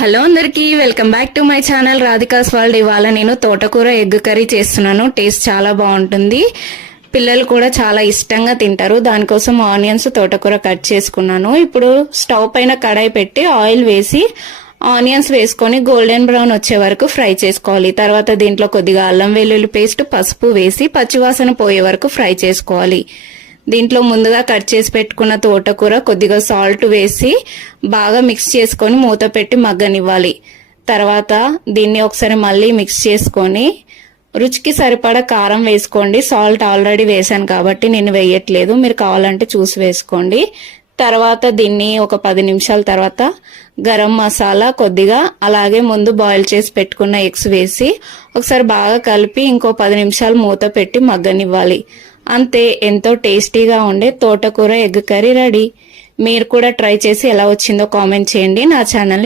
Hello అందరికి welcome back to my channel Radhika's world. ఇవాళ నేను తోటకూర ఎగ్ కర్రీ చేస్తున్నాను. టేస్ట్ చాలా బాగుంటుంది, పిల్లలు కూడా చాలా ఇష్టంగా తింటారు. దానికోసం ఆనియన్స్, తోటకూర కట్ చేసుకున్నాను. ఇప్పుడు స్టవ్ పైన కడాయి పెట్టి ఆయిల్ వేసి ఆనియన్స్ వేసుకొని గోల్డెన్ బ్రౌన్ వచ్చే వరకు ఫ్రై చేసుకోవాలి. తర్వాత దీంట్లో కొద్దిగా అల్లం వెల్లుల్లి పేస్ట్, పసుపు వేసి పచ్చివాసన పోయే వరకు ఫ్రై చేసుకోవాలి. దీంట్లో ముందుగా కట్ చేసి పెట్టుకున్న తోటకూర, కొద్దిగా సాల్ట్ వేసి బాగా మిక్స్ చేసుకొని మూత పెట్టి మగ్గనివ్వాలి. తర్వాత దీన్ని ఒకసారి మళ్ళీ మిక్స్ చేసుకొని రుచికి సరిపడా కారం వేసుకోండి. సాల్ట్ ఆల్రెడీ వేసాను కాబట్టి నేను వేయట్లేదు, మీరు కావాలంటే చూసి వేసుకోండి. తర్వాత దీన్ని ఒక 10 నిమిషాల తర్వాత గరం మసాలా కొద్దిగా, అలాగే ముందు బాయిల్ చేసి పెట్టుకున్న ఎగ్స్ వేసి ఒకసారి బాగా కలిపి ఇంకో 10 నిమిషాలు మూత పెట్టి మగ్గనివ్వాలి. అంతే, ఎంతో టేస్టీగా ఉండే తోటకూర ఎగ్ కర్రీ రెడీ. మీరు కూడా ట్రై చేసి ఎలా వచ్చిందో కామెంట్ చేయండి. నా ఛానల్